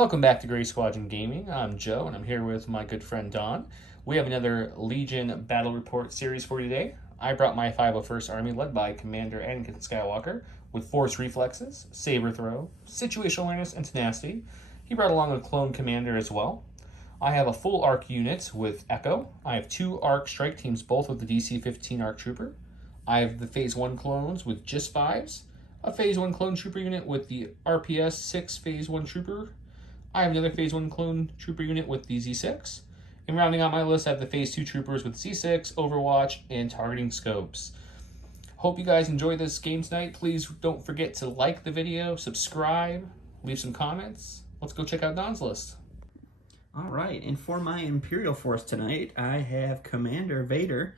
Welcome back to Gray Squadron Gaming. I'm Joe, and I'm here with my good friend Don. We have another Legion Battle Report series for you today. I brought my 501st Army, led by Commander Anikin Skywalker, with Force Reflexes, Saber Throw, Situational Awareness, and Tenacity. He brought along a Clone Commander as well. I have a full ARC unit with Echo. I have two ARC strike teams, both with the DC-15 ARC Trooper. I have the Phase 1 clones with just 5s, a Phase 1 clone trooper unit with the RPS 6 Phase 1 Trooper. I have another Phase 1 clone trooper unit with the Z6. And rounding out my list, I have the Phase 2 troopers with Z6, Overwatch, and targeting scopes. Hope you guys enjoy this game tonight. Please don't forget to like the video, subscribe, leave some comments. Let's go check out Don's list. All right, and for my Imperial Force tonight, I have Commander Vader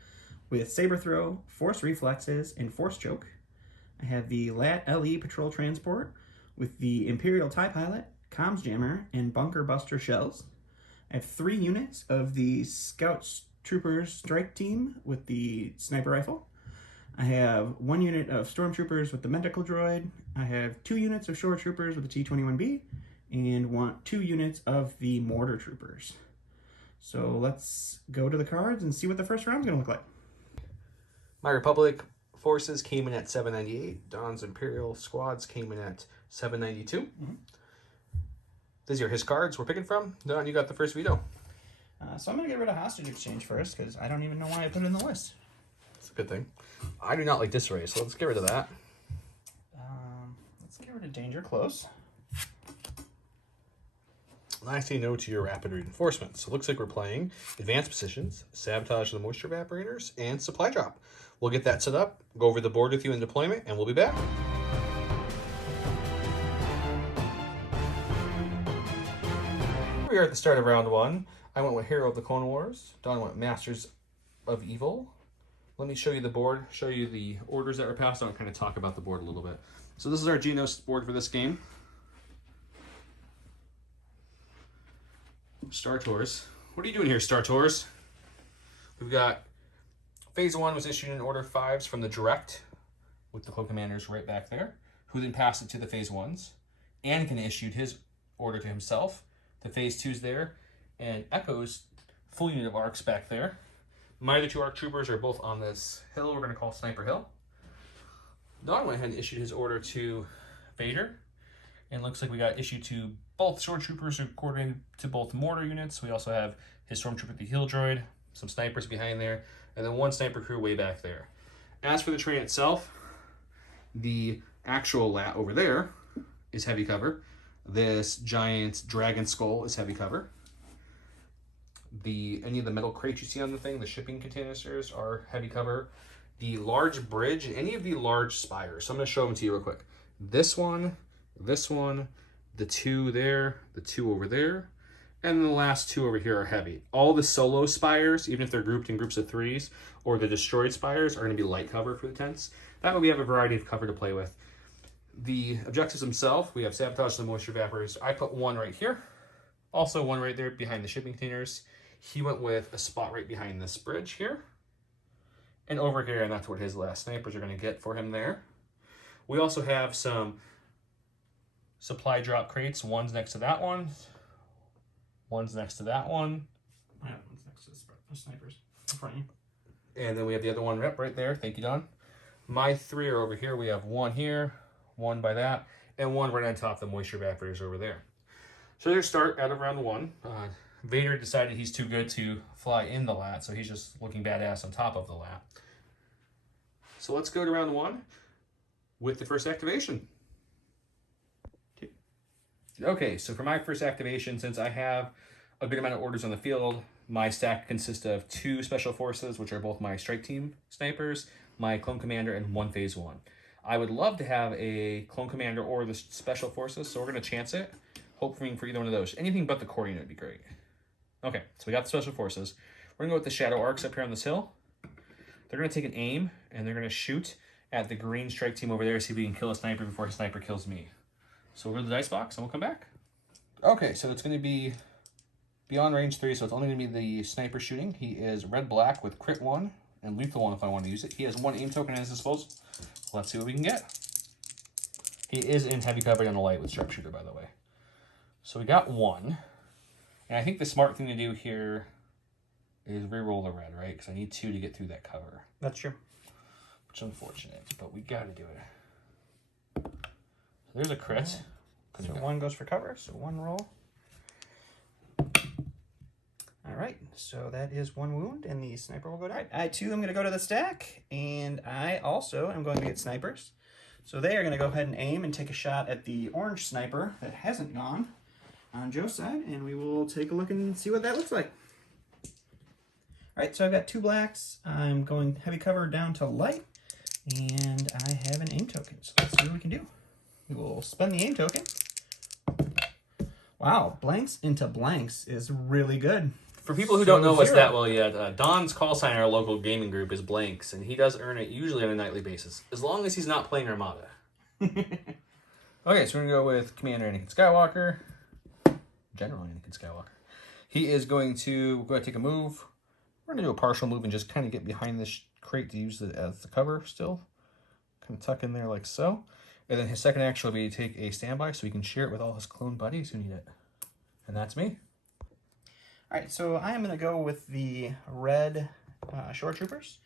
with Saber Throw, Force Reflexes, and Force Choke. I have the LAT LE Patrol Transport with the Imperial TIE Pilot, Comms Jammer, and Bunker Buster Shells. I have 3 units of the Scout Troopers Strike Team with the Sniper Rifle. I have 1 unit of Stormtroopers with the Medical Droid. I have 2 units of Shore Troopers with the T-21B, and 2 units of the Mortar Troopers. So let's go to the cards and see what the first round's going to look like. My Republic forces came in at 798. Don's Imperial squads came in at 792. These are his cards we're picking from. Don, you got the first veto. So I'm going to get rid of Hostage Exchange first, because I don't even know why I put it in the list. That's a good thing. I do not like disarray, so let's get rid of that. Let's get rid of Danger Close. I say no to your rapid reinforcements. So it looks like we're playing Advanced Positions, Sabotage of the Moisture Evaporators, and Supply Drop. We'll get that set up, go over the board with you in deployment, and we'll be back. We are at the start of round 1. I went with Hero of the Clone Wars. Don went Masters of Evil. Let me show you the board, show you the orders that were passed on, and kind of talk about the board a little bit. So this is our Genos board for this game. Startours. What are you doing here, Startours? We've got Phase 1 was issued in Order 5s from the Direct, with the Clone Commanders right back there, who then passed it to the Phase 1s. Anakin issued his order to himself. The Phase 2's there, and Echo's full unit of ARCs back there. My other 2 ARC troopers are both on this hill we're going to call Sniper Hill. Don went ahead and issued his order to Vader, and looks like we got issued to both Sword Troopers according to both mortar units. We also have his Stormtrooper, the Heal Droid, some snipers behind there, and then 1 sniper crew way back there. As for the train itself, the actual LAT over there is heavy cover. This giant dragon skull is heavy cover. Any of the metal crates you see on the thing, the shipping containers, are heavy cover. The large bridge, any of the large spires. So I'm going to show them to you real quick. This one, the 2 there, the 2 over there, and the last 2 over here are heavy. All the solo spires, even if they're grouped in groups of 3s, or the destroyed spires, are going to be light cover for the tents. That way we have a variety of cover to play with. The objectives themselves, we have Sabotage the Moisture Evaporators. I put 1 right here. Also 1 right there behind the shipping containers. He went with a spot right behind this bridge here. And over here, and that's what his last snipers are going to get for him there. We also have some supply drop crates. One's next to that one. One's next to that one. Yeah, one's next to the snipers in front of you. And then we have the other one right there. Thank you, Don. My 3 are over here. We have 1 here, 1 by that, and 1 right on top of the Moisture Evaporators over there. So there's start out of round 1. Vader decided he's too good to fly in the LAT, so he's just looking badass on top of the LAT. So let's go to round 1 with the first activation. Okay, so for my first activation, since I have a good amount of orders on the field, my stack consists of 2 special forces, which are both my strike team snipers, my clone commander, and 1 Phase 1. I would love to have a clone commander or the special forces, so we're going to chance it, hoping for either one of those. Anything but the core unit would be great. Okay, so we got the special forces. We're going to go with the Shadow Arcs up here on this hill. They're going to take an aim, and they're going to shoot at the green strike team over there, see if we can kill a sniper before his sniper kills me. So we'll go to the dice box, and we'll come back. Okay, so it's going to be beyond range 3, so it's only going to be the sniper shooting. He is red-black with crit 1 and lethal 1 if I want to use it. He has 1 aim token at his disposal. Let's see what we can get. He is in heavy cover on the light with sharpshooter, by the way. So we got one. And I think the smart thing to do here is re-roll the red, right? Because I need 2 to get through that cover. That's true. Which is unfortunate, but we got to do it. So there's a crit. So 1 goes for cover, so 1 roll. All right, so that is 1 wound, and the sniper will go down. All right, I too am going to go to the stack, and I also am going to get snipers. So they are going to go ahead and aim and take a shot at the orange sniper that hasn't gone on Joe's side, and we will take a look and see what that looks like. All right, so I've got 2 blacks. I'm going heavy cover down to light, and I have an aim token. So let's see what we can do. We will spend the aim token. Wow, blanks into blanks is really good. For people who don't know us that well yet, Don's call sign in our local gaming group is blanks, and he does earn it usually on a nightly basis, as long as he's not playing Armada. Okay, so we're going to go with Commander Anakin Skywalker. General Anakin Skywalker. He is going to take a move. We're going to do a partial move and just kind of get behind this crate to use it as the cover still. Kind of tuck in there like so. And then his second action will be to take a standby so he can share it with all his clone buddies who need it. And that's me. All right, so I am going to go with the red shore troopers.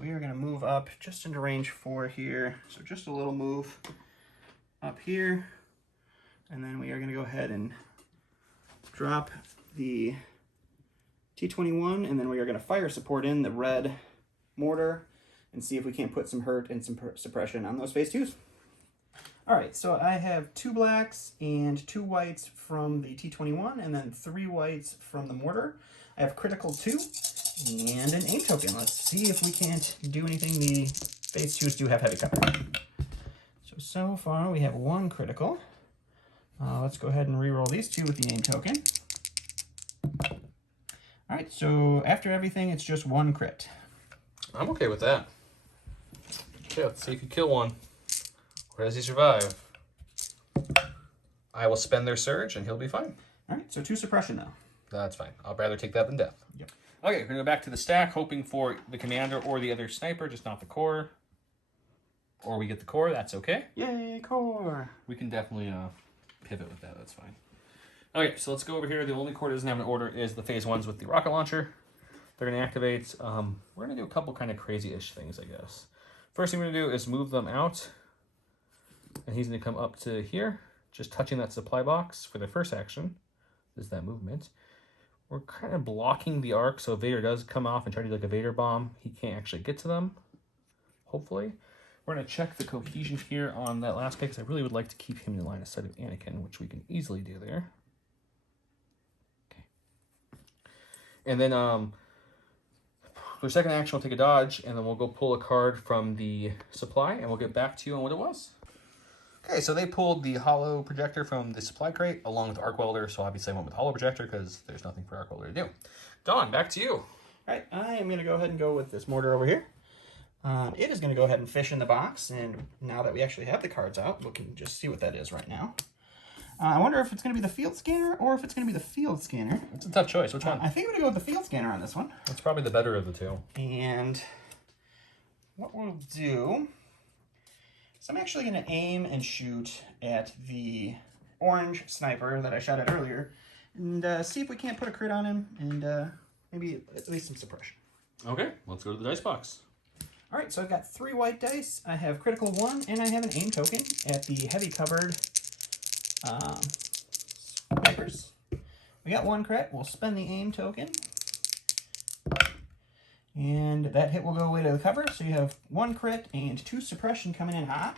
We are going to move up just into range 4 here. So just a little move up here. And then we are going to go ahead and drop the T-21, and then we are going to fire support in the red mortar and see if we can't put some hurt and some suppression on those phase 2s. All right, so I have 2 blacks and 2 whites from the T-21, and then 3 whites from the mortar. I have critical 2 and an aim token. Let's see if we can't do anything. The phase 2s do have heavy cover. So far we have 1 critical. Let's go ahead and re-roll these 2 with the aim token. All right, so after everything, it's just 1 crit. I'm okay with that. Okay, let's see if you kill one. Or does he survive? I will spend their surge and he'll be fine. All right, so 2 suppression now. That's fine. I'll rather take that than death. Yep. Okay, we're going to go back to the stack, hoping for the commander or the other sniper, just not the core. Or we get the core, that's okay. Yay, core! We can definitely pivot with that, that's fine. Okay, so let's go over here. The only core that doesn't have an order is the phase 1s with the rocket launcher. They're going to activate. We're going to do a couple kind of crazy-ish things, I guess. First thing we're going to do is move them out. And he's going to come up to here, just touching that supply box for the first action. This is that movement. We're kind of blocking the arc, so if Vader does come off and try to do like a Vader bomb, he can't actually get to them, hopefully. We're going to check the cohesion here on that last pick, because I really would like to keep him in line of sight of Anakin, which we can easily do there. Okay. And then for the second action, we'll take a dodge, and then we'll go pull a card from the supply, and we'll get back to you on what it was. Okay, so they pulled the holo projector from the supply crate along with arc welder, so obviously I went with holo projector because there's nothing for arc welder to do. Don, back to you. All right, I am going to go ahead and go with this mortar over here. It is going to go ahead and fish in the box, and now that we actually have the cards out, we can just see what that is right now. I wonder if it's going to be the field scanner or if it's going to be the field scanner. It's a tough choice. Which one? I think I'm going to go with the field scanner on this one. It's probably the better of the two. And what we'll do is I'm actually going to aim and shoot at the orange sniper that I shot at earlier and see if we can't put a crit on him and maybe at least some suppression. Okay, let's go to the dice box. All right, so I've got 3 white dice. I have critical 1, and I have an aim token at the heavy covered snipers. We got 1 crit. We'll spend the aim token. And that hit will go away to the cover, so you have 1 crit and 2 suppression coming in hot.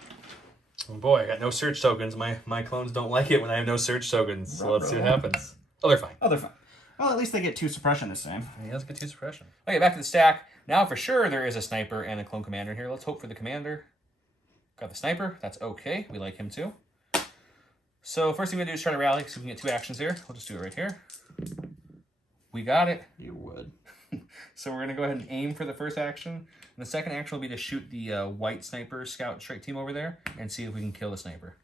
Oh boy, I got no surge tokens. My clones don't like it when I have no surge tokens, so let's see what happens. Oh, they're fine. Oh, they're fine. Well, at least they get 2 suppression this time. He does get 2 suppression. Okay, back to the stack. Now for sure there is a sniper and a clone commander in here. Let's hope for the commander. Got the sniper. That's okay. We like him too. So first thing we're going to do is try to rally, because we can get 2 actions here. We'll just do it right here. We got it. You would. So we're going to go ahead and aim for the first action. And the second action will be to shoot the white sniper scout strike team over there and see if we can kill the sniper.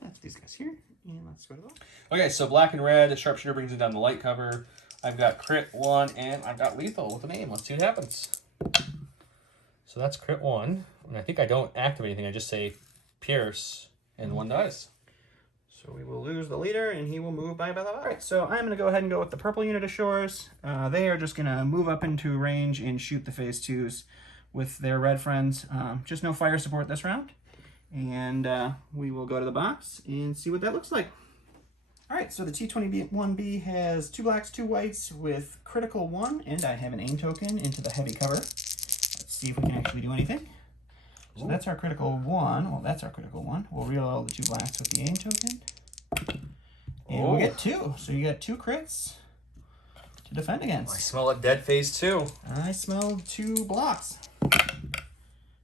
That's these guys here. And let's go to those. Okay, so black and red. Sharpshooter brings it down the light cover. I've got crit 1 and I've got lethal with an aim. Let's see what happens. So that's crit 1. And I think I don't activate anything. I just say pierce and 1 dies. So we will lose the leader, and he will move by the. All right, so I'm going to go ahead and go with the purple unit of Shores. They are just going to move up into range and shoot the phase 2s with their red friends. Just no fire support this round. And we will go to the box and see what that looks like. All right, so the T21B has 2 blacks, 2 whites with critical 1, and I have an aim token into the heavy cover. Let's see if we can actually do anything. So that's our critical 1. Well, that's our critical 1. We'll reload the 2 blacks with the aim token. And we'll get 2. So you got 2 crits to defend against. I smell a dead phase 2. I smelled 2 blocks.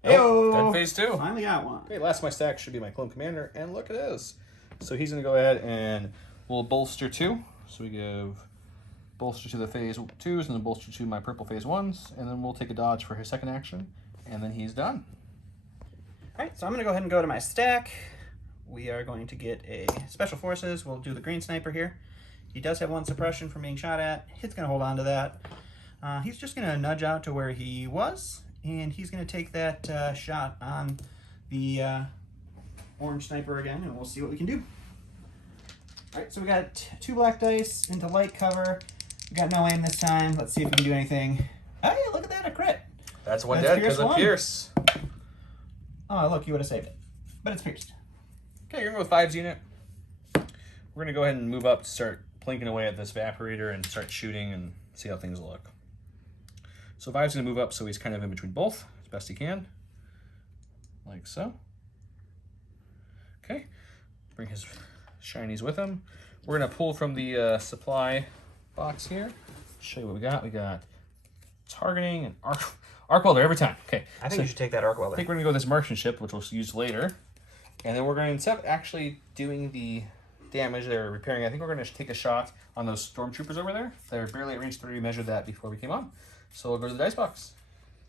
Oh, dead phase 2. Finally got one. Okay, last of my stack should be my Clone Commander, and look at this. So he's going to go ahead and we'll bolster 2. So we give bolster to the phase 2s and then bolster to my purple phase 1s, and then we'll take a dodge for his second action, and then he's done. All right, so I'm going to go ahead and go to my stack. We are going to get a Special Forces. We'll do the green sniper here. He does have 1 suppression from being shot at. He's going to hold on to that. He's just going to nudge out to where he was, and he's going to take that shot on the orange sniper again, and we'll see what we can do. All right, so we got 2 black dice into light cover. We got no aim this time. Let's see if we can do anything. Hey, look at that, a crit. That's one dead because of Pierce. Oh, look, you would have saved it. But it's pierced. Okay, you're going to go with 5's unit. We're going to go ahead and move up to start plinking away at this evaporator and start shooting and see how things look. So 5's going to move up so he's kind of in between both as best he can. Like so. Okay, bring his shinies with him. We're going to pull from the supply box here. Show you what we got. We got targeting and arc welder every time. Okay. I think you should take that arc welder. I think we're going to go with this Martian ship, which we'll use later. And then we're going to, instead of actually doing the damage they're repairing, I think we're going to take a shot on those stormtroopers over there. They're barely at range 3. We measured that before we came on. So we'll go to the dice box.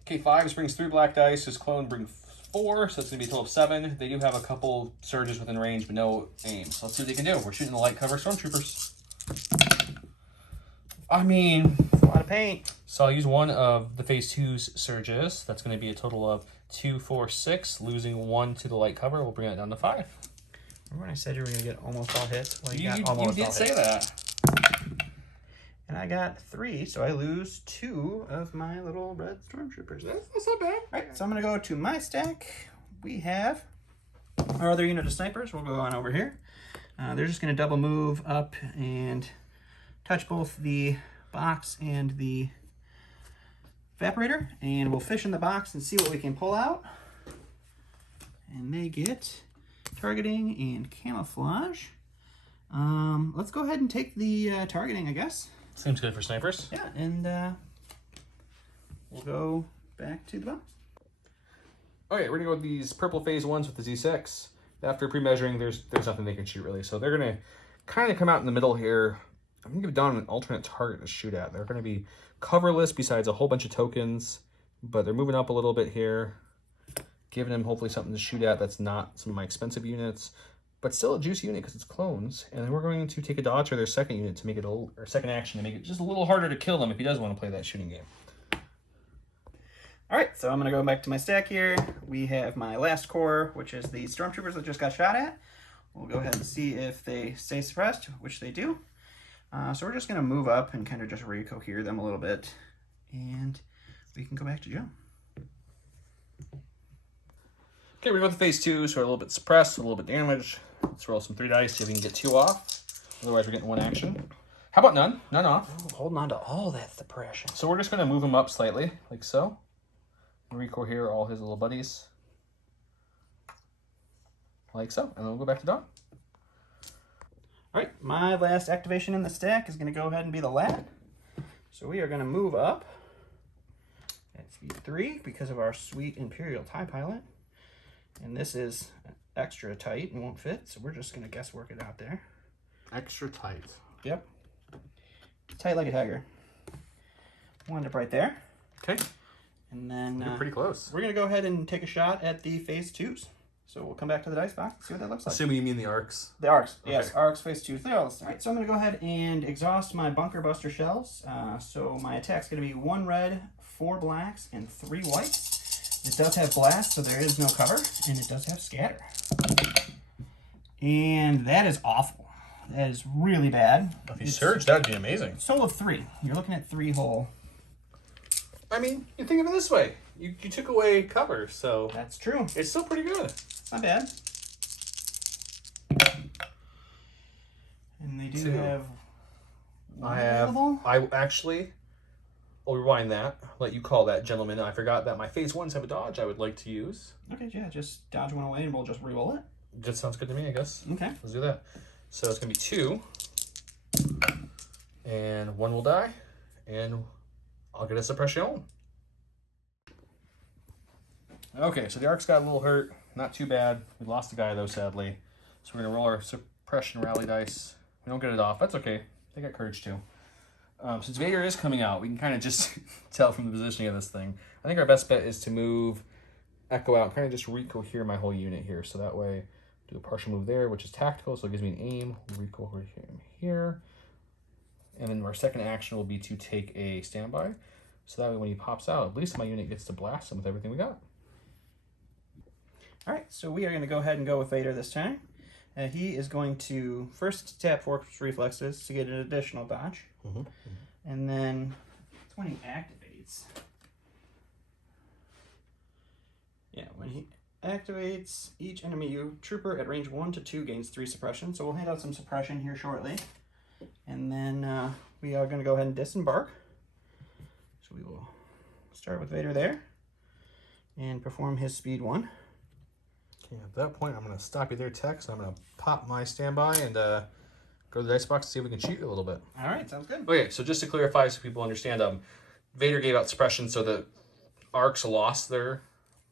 Okay, 5 brings 3 black dice. His clone brings 4, so it's going to be a total of 7. They do have a couple surges within range, but no aim. So let's see what they can do. We're shooting the light cover stormtroopers. I mean, a lot of paint. So I'll use 1 of the phase 2's surges. That's going to be a total of 2, 4, 6. Losing 1 to the light cover, we'll bring it down to 5. Remember when I said you were going to get almost all hits? Well, you got almost did all say hits. that. And I got 3, so I lose 2 of my little red stormtroopers. That's not bad. All right, so I'm going to go to my stack. We have our other unit of snipers. We'll go on over here. They're just going to double move up and touch both the box and the evaporator, and we'll fish in the box and see what we can pull out. And they get targeting and camouflage. Let's go ahead and take the targeting, I guess. Seems good for snipers. Yeah, and we'll go back to the box. Okay, we're gonna go with these purple phase 1s with the Z6. After pre-measuring, there's nothing they can shoot really, so they're gonna kind of come out in the middle here. I'm gonna give Don an alternate target to shoot at. They're gonna be coverless besides a whole bunch of tokens, but they're moving up a little bit here, giving him hopefully something to shoot at that's not some of my expensive units, but still a juicy unit because it's clones. And then we're going to take a dodge for their second unit to make it or second action to make it just a little harder to kill them if he does want to play that shooting game. All right, so I'm going to go back to my stack here. We have my last core, which is the stormtroopers that just got shot at. We'll go ahead and see if they stay suppressed, which they do. So we're just going to move up and kind of just recohere them a little bit, and we can go back to Joe. Okay, we're going with the phase 2, so we're a little bit suppressed, a little bit damaged. Let's roll some 3 dice, see if we can get 2 off. Otherwise, we're getting 1 action. How about none? None off. Oh, holding on to all that suppression. So we're just going to move him up slightly, like so. Recoil here, all his little buddies. Like so. And then we'll go back to Don. All right, my last activation in the stack is going to go ahead and be the lat. So we are going to move up at speed 3 because of our sweet Imperial TIE pilot. And this is extra tight and won't fit, so we're just going to guess work it out there. Extra tight. Yep. Tight like a tiger. Wind up right there. Okay. And then You're pretty close. we're going to go ahead and take a shot at the phase 2s. So we'll come back to the dice box, see what that looks like. Assuming you mean the arcs. The arcs, Okay. yes, arcs, phase 2. All right, so I'm going to go ahead and exhaust my bunker buster shells. So my attack's going to be 1 red, 4 blacks, and 3 whites. It does have blast, so there is no cover, and it does have scatter. And that is awful. That is really bad. If you surge, that would be amazing. Total of 3. You're looking at 3 whole. I mean, you think of it this way. You took away cover, so... That's true. It's still pretty good. Not bad. And they do 2. have... I actually... I'll rewind that. Let you call that, gentleman. I forgot that my phase 1s have a dodge I would like to use. Okay, yeah, just dodge one away and we'll just re-roll it. That sounds good to me, I guess. Okay. Let's do that. So it's going to be 2. And 1 will die. And I'll get a suppression. Okay, so the arcs got a little hurt. Not too bad. We lost the guy, though, sadly. So we're going to roll our suppression rally dice. We don't get it off. That's okay. They got courage, too. Since Vader is coming out, we can kind of just tell from the positioning of this thing. I think our best bet is to move Echo out, kind of just recohere my whole unit here. So that way, do a partial move there, which is tactical, so it gives me an aim. Recohere him here. And then our second action will be to take a standby. So that way when he pops out, at least my unit gets to blast him with everything we got. All right, so we are going to go ahead and go with Vader this time. He is going to first tap Force Reflexes to get an additional dodge. And then it's when he activates. Yeah, when he activates, each enemy trooper at range 1 to 2 gains 3 suppression. So we'll hand out some suppression here shortly. And then we are going to go ahead and disembark. So we will start with Vader there and perform his speed 1. Okay, at that point, I'm going to stop you there, Tex. I'm going to pop my standby and go to the dice box to see if we can cheat you a little bit. All right, sounds good. Okay, so just to clarify so people understand, Vader gave out suppression so the arcs lost their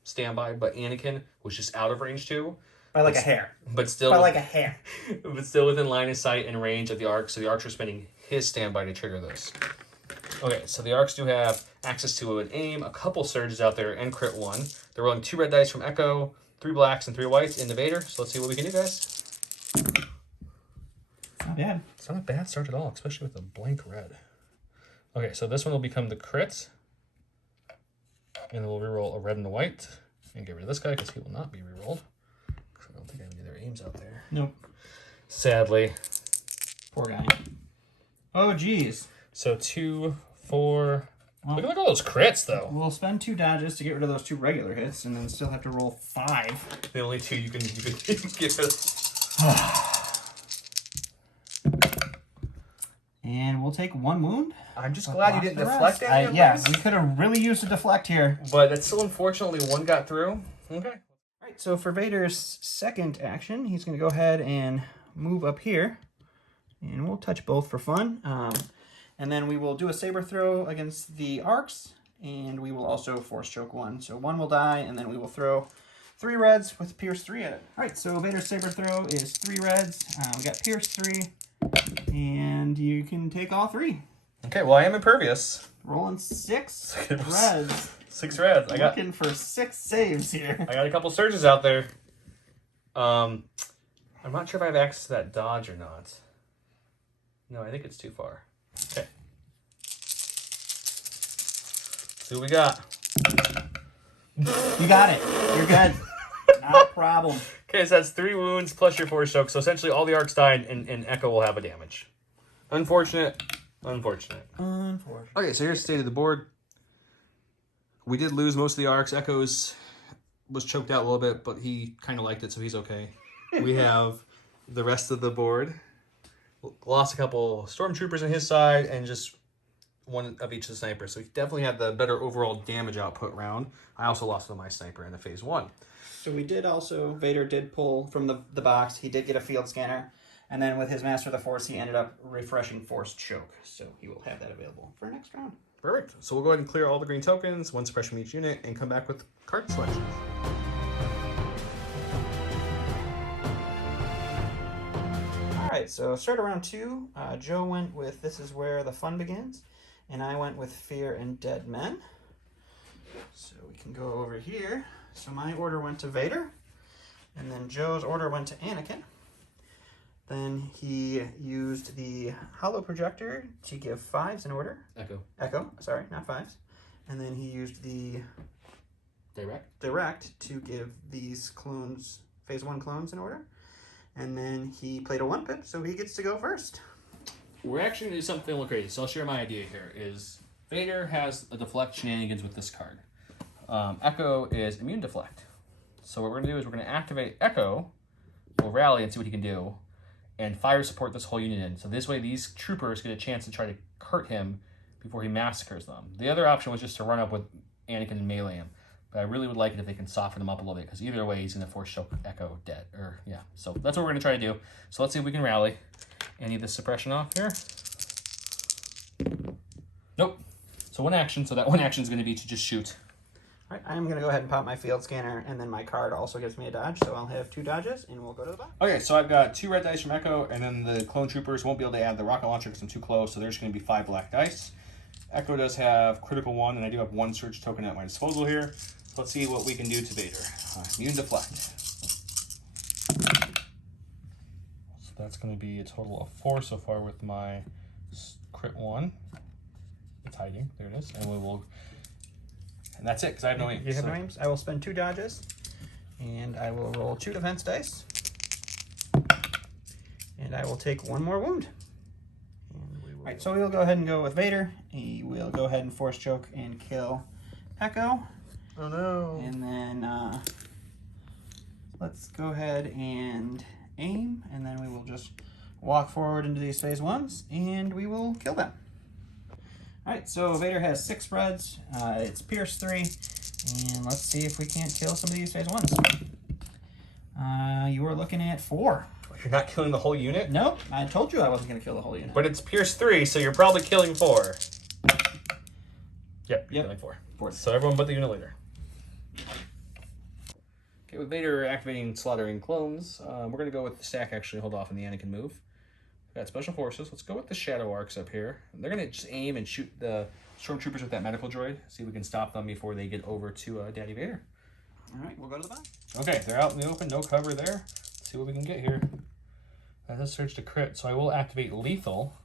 standby, but Anakin was just out of range 2. By like a hair. But still, By like a hair. But still within line of sight and range of the arcs, so the arcs are spending his standby to trigger this. Okay, so the arcs do have access to an aim, a couple surges out there, and crit 1. They're rolling 2 red dice from Echo, 3 blacks and 3 whites into Vader. So let's see what we can do, guys. Not bad. It's not a bad start at all, especially with a blank red. Okay, so this one will become the crit. And we'll reroll a red and a white. And get rid of this guy because he will not be rerolled. I don't think I have any other aims out there. Nope. Sadly. Poor guy. Oh, geez. So 2, 4... Well, look at all those crits, though. We'll spend 2 dodges to get rid of those 2 regular hits, and then still have to roll 5. The only 2 you can get rid of. And we'll take 1 wound. I'm just glad you didn't deflect any of yeah, these. we could have really used a deflect here. But it's still unfortunately 1 got through. Okay. All right, so for Vader's second action, he's going to go ahead and move up here. And we'll touch both for fun. And then we will do a saber throw against the arcs, and we will also force choke 1. So 1 will die, and then we will throw 3 reds with Pierce 3 at it. All right, so Vader's saber throw is 3 reds. We got Pierce 3, and you can take all 3. Okay, well, I am impervious. Rolling 6 reds. 6 reds. Looking for 6 saves here. I got a couple surges out there. I'm not sure if I have access to that dodge or not. No, I think it's too far. Okay. See what we got. You got it. You're good. Not a problem. Okay, so that's 3 wounds plus your 4 choke. So essentially all the arcs died and Echo will have a damage. Unfortunate. Unfortunate. Okay, so here's the state of the board. We did lose most of the arcs. Echo's was choked out a little bit, but he kind of liked it, so he's okay. We have the rest of the board. Lost a couple stormtroopers on his side and just 1 of each of the snipers. So he definitely had the better overall damage output round. I also lost to my sniper in the phase 1. So we did also, Vader did pull from the box. He did get a field scanner. And then with his Master of the Force, he ended up refreshing Force Choke. So he will have that available for next round. Perfect. So we'll go ahead and clear all the green tokens, 1 suppression from each unit, and come back with card selections. Alright, so start round 2. Joe went with This Is Where the Fun Begins. And I went with Fear and Dead Men. So we can go over here. So my order went to Vader. And then Joe's order went to Anakin. Then he used the hollow projector to give 5s in order. Echo, sorry, not 5s. And then he used the direct to give these clones, phase 1 clones in order. And then he played a 1-pip, so he gets to go first. We're actually going to do something a little crazy. So I'll share my idea here. Is Vader has a deflect shenanigans with this card. Echo is immune deflect. So what we're going to do is we're going to activate Echo. We'll rally and see what he can do. And fire support this whole unit in. So this way these troopers get a chance to try to hurt him before he massacres them. The other option was just to run up with Anakin and melee him. But I really would like it if they can soften him up a little bit, because either way he's going to force choke Echo dead. So that's what we're going to try to do. So let's see if we can rally. And need the suppression off here. Nope. So one action. So that one action is going to be to just shoot. All right, I'm going to go ahead and pop my field scanner, and then my card also gives me a dodge, so I'll have 2 dodges, and we'll go to the box. Okay, so I've got 2 red dice from Echo, and then the clone troopers won't be able to add the rocket launcher because I'm too close, so there's going to be 5 black dice. Echo does have critical 1, and I do have 1 surge token at my disposal here. Let's see what we can do to Vader. Immune deflect. So that's going to be a total of 4 so far with my crit 1. It's hiding. There it is. And we will... And that's it, because I have no aims. You have no aims? I will spend 2 dodges, and I will roll 2 defense dice. And I will take 1 more wound. All right, so we'll go ahead and go with Vader. He will go ahead and force choke and kill Echo. Oh no. And then let's go ahead and aim, and then we will just walk forward into these phase 1s, and we will kill them. All right, so Vader has 6 reds. It's Pierce 3, and let's see if we can't kill some of these phase 1s. You are looking at 4. You're not killing the whole unit? Nope, I told you I wasn't going to kill the whole unit. But it's Pierce 3, so you're probably killing 4. Yep, you're killing 4. So everyone but the unit leader. Okay, with Vader activating slaughtering clones, we're going to go with the stack, actually hold off on the Anakin move. We've got special forces. Let's go with the shadow arcs up here. They're going to just aim and shoot the stormtroopers with that medical droid. See if we can stop them before they get over to Daddy Vader. All right, we'll go to the box. Okay, they're out in the open, no cover there. Let's see what we can get here. That does search to crit, so I will activate lethal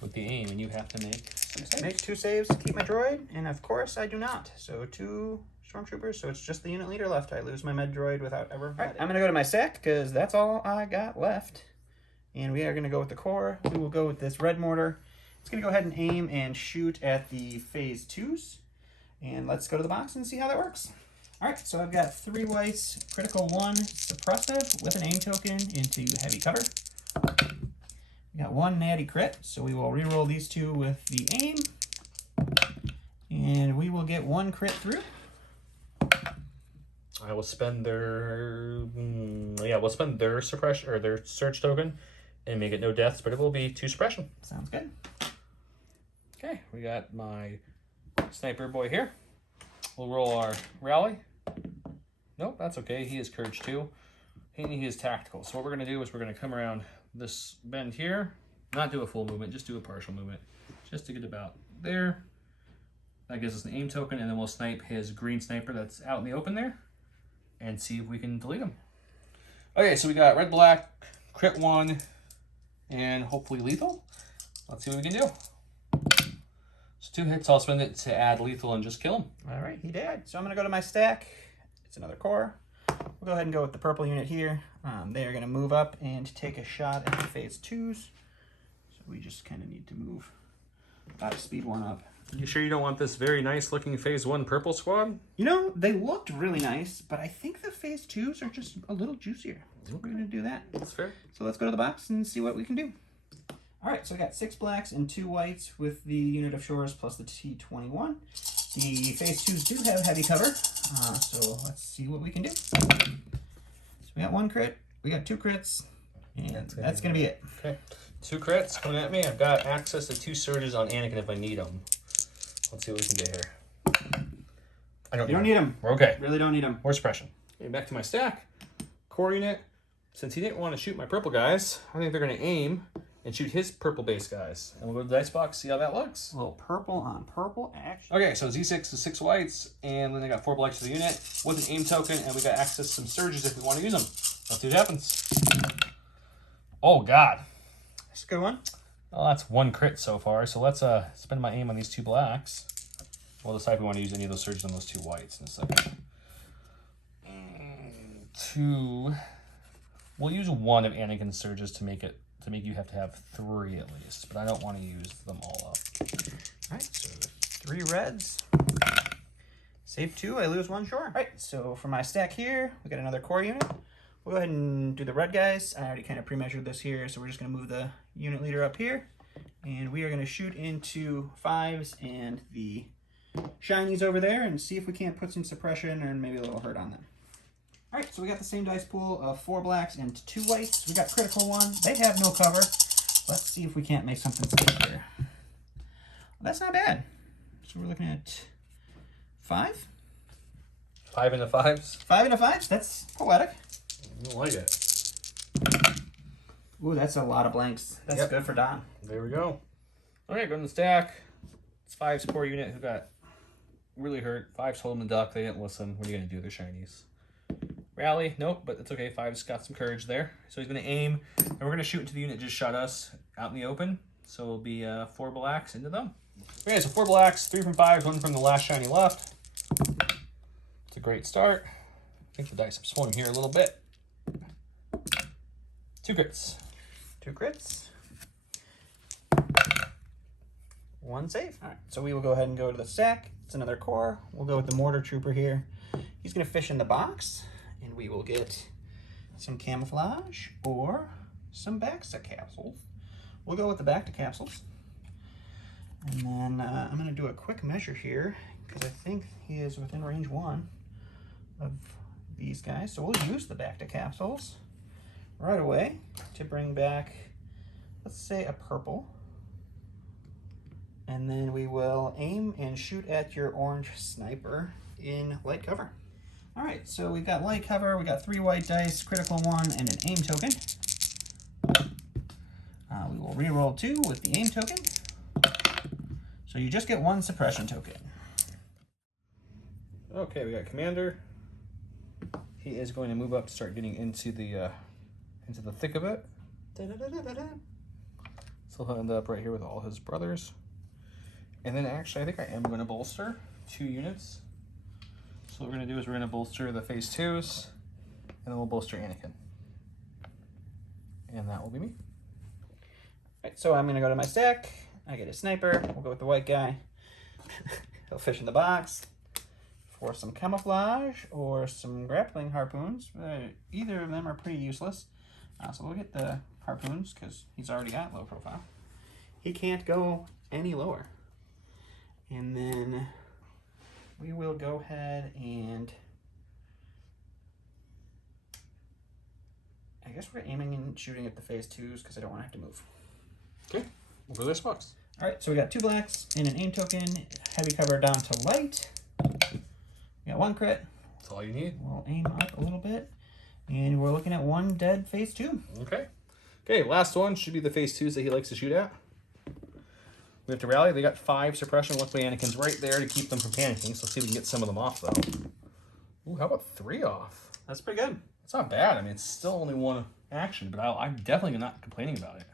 with the aim, and you have to make some saves. Make 2 saves to keep my droid, and of course I do not. So 2 stormtroopers, so it's just the unit leader left. I lose my med droid without ever... All right, I'm going to go to my stack, because that's all I got left. And we are going to go with the core. We will go with this red mortar. It's going to go ahead and aim and shoot at the phase 2s. And let's go to the box and see how that works. All right, so I've got 3 whites, critical 1, suppressive with an aim token into heavy cover. We got 1 natty crit, so we will reroll these 2 with the aim. And we will get 1 crit through. I will spend their... we'll spend their suppression, or their surge token, and make it no deaths, but it will be 2 suppression. Sounds good. Okay, we got my sniper boy here. We'll roll our rally. Nope, that's okay. He is courage 2. And he is tactical. So what we're going to do is we're going to come around this bend here. Not do a full movement, just do a partial movement. Just to get about there. That gives us an aim token, and then we'll snipe his green sniper that's out in the open there. And see if we can delete him. Okay, so we got red, black, crit 1, and hopefully lethal. Let's see what we can do. So 2 hits, I'll spend it to add lethal and just kill him. All right, he died. So I'm going to go to my stack. It's another core. We'll go ahead and go with the purple unit here. They are going to move up and take a shot at the phase 2s. So we just kind of need to move about speed 1 up. You sure you don't want this very nice looking phase 1 purple squad? You know, they looked really nice, but I think the phase 2s are just a little juicier. So we're going to do that. That's fair. So let's go to the box and see what we can do. All right, so I got 6 blacks and 2 whites with the unit of shores plus the T21. The phase 2s do have heavy cover, so let's see what we can do. So we got 1 crit, we got 2 crits, and that's going to be it. Okay, 2 crits coming at me. I've got access to 2 surges on Anakin if I need them. Let's see what we can get here. You don't need them. We're okay. Really don't need them. More suppression. Okay, back to my stack. Core unit. Since he didn't want to shoot my purple guys, I think they're going to aim and shoot his purple base guys. And we'll go to the dice box, see how that looks. A little purple on purple action. Okay, so Z6 is 6 whites, and then I got 4 blacks to the unit with an aim token, and we got access to some surges if we want to use them. Let's see what happens. Oh, God. That's a good one. Well, that's 1 crit so far, so let's spend my aim on these 2 blacks. We'll decide if we want to use any of those surges on those 2 whites in a second. 2, We'll use one of Anakin's surges to make you have to have 3 at least, but I don't want to use them all up. All right, so 3 reds. Save 2, I lose 1, sure. All right, so for my stack here, we got another core unit. We'll go ahead and do the red guys. I already kind of pre-measured this here, so we're just gonna move the unit leader up here. And we are gonna shoot into 5s and the shinies over there and see if we can't put some suppression and maybe a little hurt on them. All right, so we got the same dice pool of 4 blacks and 2 whites. We got critical 1. They have no cover. Let's see if we can't make something stick here. Well, that's not bad. So we're looking at 5. 5 into 5s? 5 into 5s? That's poetic. I don't like it. Ooh, that's a lot of blanks. That's good for Don. There we go. All right, go to the stack. It's 5's core unit who got really hurt. 5's holding the duck. They didn't listen. What are you going to do? They're shinies. Rally, nope, but it's okay. 5's got some courage there. So he's going to aim, and we're going to shoot into the unit just shot us out in the open. So it'll be 4 blacks into them. Okay, so 4 blacks, 3 from 5s, 1 from the last shiny left. It's a great start. I think the dice have swung here a little bit. 2 crits. 2 crits. 1 save. All right, so we will go ahead and go to the stack. It's another core. We'll go with the mortar trooper here. He's going to fish in the box, and we will get some camouflage or some Bacta capsules. We'll go with the Bacta capsules. And then I'm going to do a quick measure here because I think he is within range 1 of these guys. So we'll use the Bacta capsules right away to bring back, let's say, a purple. And then we will aim and shoot at your orange sniper in light cover. All right, so we've got light cover, we got 3 white dice, critical 1, and an aim token. We will re-roll 2 with the aim token. So you just get 1 suppression token. Okay, we got Commander. He is going to move up to start getting into the thick of it. So he'll end up right here with all his brothers. And then actually, I think I am going to bolster 2 units. So what we're going to do is we're going to bolster the phase 2s, and then we'll bolster Anakin. And that will be me. All right, so I'm going to go to my stack. I get a sniper. We'll go with the white guy. He'll fish in the box for some camouflage or some grappling harpoons. Either of them are pretty useless. So we'll get the harpoons because he's already got low profile. He can't go any lower. And then we will go ahead and I guess we're aiming and shooting at the phase 2s because I don't want to have to move. Okay, we'll go to this box. All right, so we got 2 blacks and an aim token, heavy cover down to light. We got 1 crit. That's all you need. We'll aim up a little bit, and we're looking at 1 dead phase 2. Okay. Okay, last one should be the phase 2s that he likes to shoot at. We have to rally. They got 5 suppression. Luckily, Anakin's right there to keep them from panicking, so let's see if we can get some of them off, though. Ooh, how about 3 off? That's pretty good. It's not bad. I mean, it's still only 1 action, but I'm definitely not complaining about it.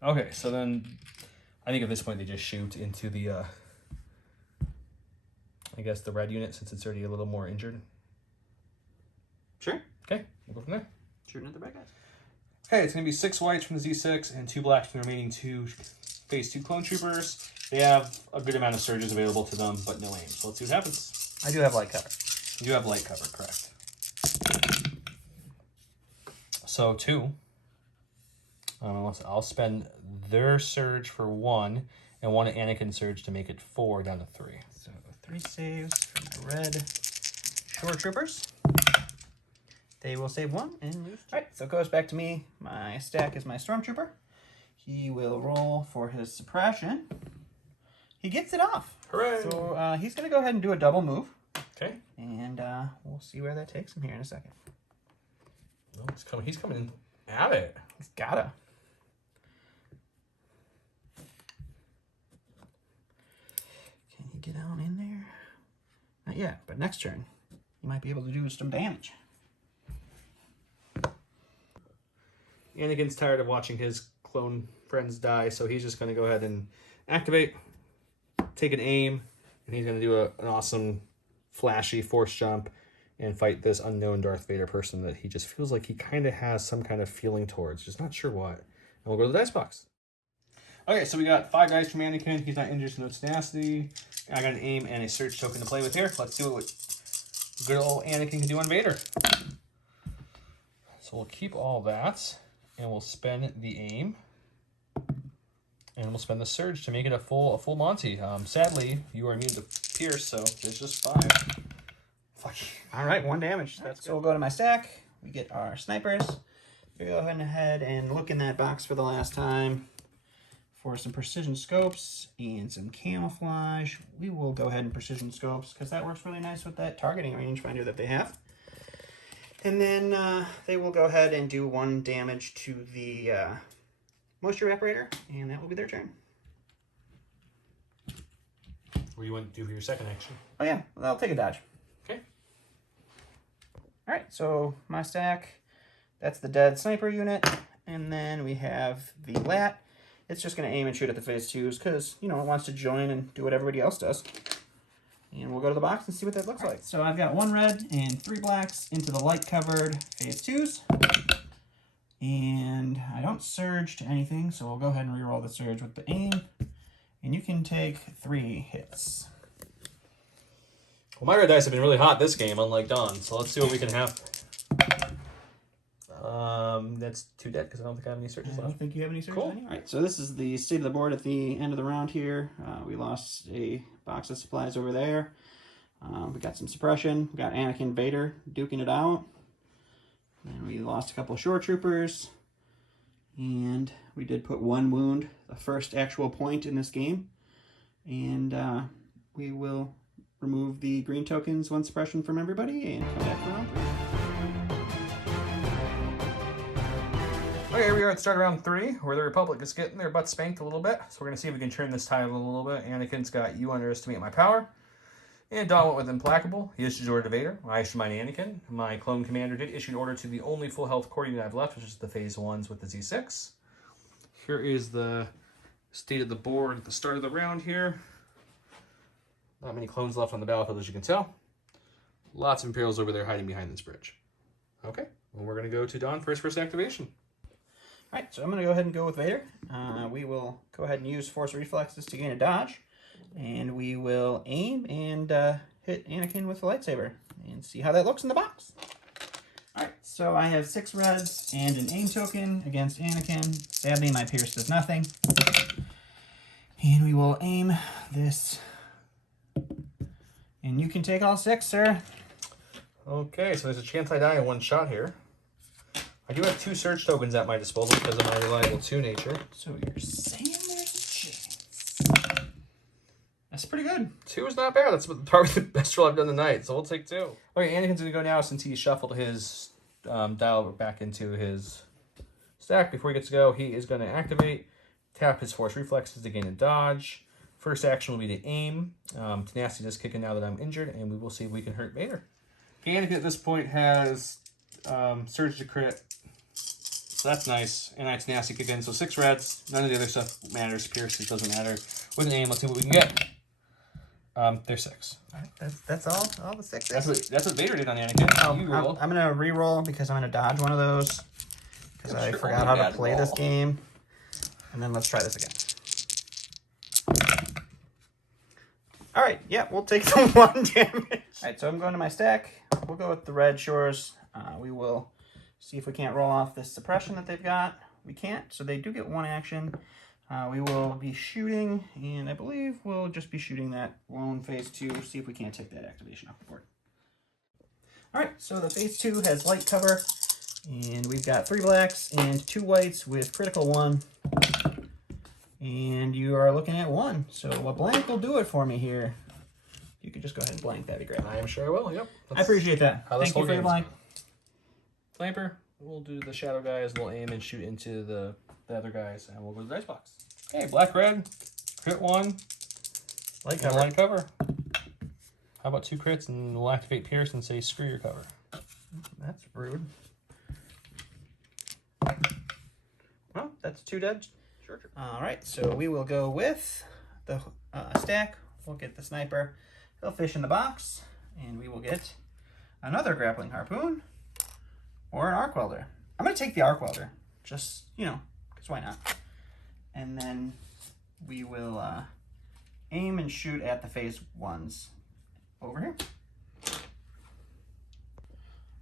Okay, so then I think at this point they just shoot into the, I guess, the red unit since it's already a little more injured. Sure. Okay, we'll go from there. Shooting at the red guys. Okay, it's going to be 6 whites from the Z6 and 2 blacks from the remaining 2 phase 2 clone troopers. They have a good amount of surges available to them, but no aim. So let's see what happens. I do have light cover. You do have light cover, correct. So 2. I'll spend their surge for 1 and 1 Anakin surge to make it 4 down to 3. So 3 saves for my red shore troopers. They will save 1 and lose 2. All right, so it goes back to me. My stack is my stormtrooper. He will roll for his suppression. He gets it off. Hooray! So he's going to go ahead and do a double move. Okay. And we'll see where that takes him here in a second. Oh, he's coming in at it. He's gotta. Can he get on in there? Not yet, but next turn, he might be able to do some damage. Anakin's tired of watching his clone friends die, so he's just going to go ahead and activate, take an aim, and he's going to do an awesome, flashy force jump and fight this unknown Darth Vader person that he just feels like he kind of has some kind of feeling towards, just not sure what. And we'll go to the dice box. Okay, so we got 5 dice from Anikin. He's not injured, so no tenacity. I got an aim and a surge token to play with here. Let's see what good old Anikin can do on Vader. So we'll keep all that, and we'll spend the aim, and we'll spend the surge to make it a full Monty. Sadly, you are immune to Pierce, so there's just 5. Fuck. All right, 1 damage. That's good. So we'll go to my stack. We get our snipers. We go ahead and look in that box for the last time for some precision scopes and some camouflage. We will go ahead and precision scopes because that works really nice with that targeting rangefinder that they have. And then they will go ahead and do 1 damage to the moisture evaporator, and that will be their turn. What do you want to do for your second action? Oh yeah, well, I'll take a dodge. Okay. All right, so my stack, that's the dead sniper unit, and then we have the lat. It's just going to aim and shoot at the phase 2s because, you know, it wants to join and do what everybody else does. And we'll go to the box and see what that looks like. So I've got 1 red and 3 blacks into the light-covered phase 2s. And I don't surge to anything, so we'll go ahead and reroll the surge with the aim. And you can take 3 hits. Well, my red dice have been really hot this game, unlike Dawn, so let's see what we can have. That's 2 dead because I don't think I have any surges left. I don't think you have any surges. Cool. All right, so this is the state of the board at the end of the round here. We lost a box of supplies over there. We got some suppression. We got Anakin Vader duking it out. And we lost a couple of shore troopers. And we did put 1 wound, the first actual point in this game. And we will remove the green tokens, 1 suppression from everybody, and come back for round 3. Okay, here we are at start round 3, where the Republic is getting their butt spanked a little bit. So we're going to see if we can turn this tide a little bit. Anakin's got you underestimate my power. And Dawn went with Implacable. He issued order to Vader. I issued mine to Anakin. My clone commander did issue an order to the only full health core unit I have left, which is the phase 1s with the Z6. Here is the state of the board at the start of the round here. Not many clones left on the battlefield, as you can tell. Lots of Imperials over there hiding behind this bridge. Okay, well, we're going to go to Dawn for his first activation. All right, so I'm going to go ahead and go with Vader. We will go ahead and use Force Reflexes to gain a dodge. And we will aim and hit Anakin with the lightsaber and see how that looks in the box. All right, so I have 6 reds and an aim token against Anakin. Sadly, my Pierce does nothing. And we will aim this. And you can take all 6, sir. Okay, so there's a chance I die in 1 shot here. I do have 2 surge tokens at my disposal because of my reliable 2 nature. So you're saying there's a chance. That's pretty good. 2 is not bad. That's probably the best roll I've done tonight, so we'll take 2. Okay, Anakin's going to go now since he shuffled his dial back into his stack. Before he gets to go, he is going to activate, tap his Force Reflexes to gain a dodge. First action will be to aim. Tenacity is kicking now that I'm injured, and we will see if we can hurt Vader. Okay, Anakin at this point has Surge to crit. So that's nice. And I Tenacity kick in. So 6 reds. None of the other stuff matters. Pierce, it doesn't matter. With an aim, let's see what we can get. There's 6. All right, that's all the 6. That's what Vader did on Anakin. I'm going to re-roll because I'm going to dodge one of those. Because I forgot how to play this game. And then let's try this again. All right, yeah, we'll take the 1 damage. All right, so I'm going to my stack. We'll go with the red shores. We will see if we can't roll off this suppression that they've got. We can't, so they do get 1 action. We will be shooting, and I believe we'll just be shooting that lone phase 2, see if we can't take that activation off the board. All right, so the phase 2 has light cover, and we've got 3 blacks and 2 whites with critical 1. And you are looking at 1, so a blank will do it for me here. You could just go ahead and blank, that'd be great. I am sure I will, yep. I appreciate that. Thank you for your blank. Flamper, we'll do the shadow guys, we'll aim and shoot into the other guys, and we'll go to the dice box. Okay, black, red, crit 1, light cover. How about 2 crits, and we'll activate Pierce and say, screw your cover. That's rude. Well, that's 2 dead. Sure. All right, so we will go with the stack. We'll get the sniper. They'll fish in the box, and we will get another grappling harpoon, or an arc welder. I'm going to take the arc welder, just, you know, because why not? And then we will aim and shoot at the phase ones over here.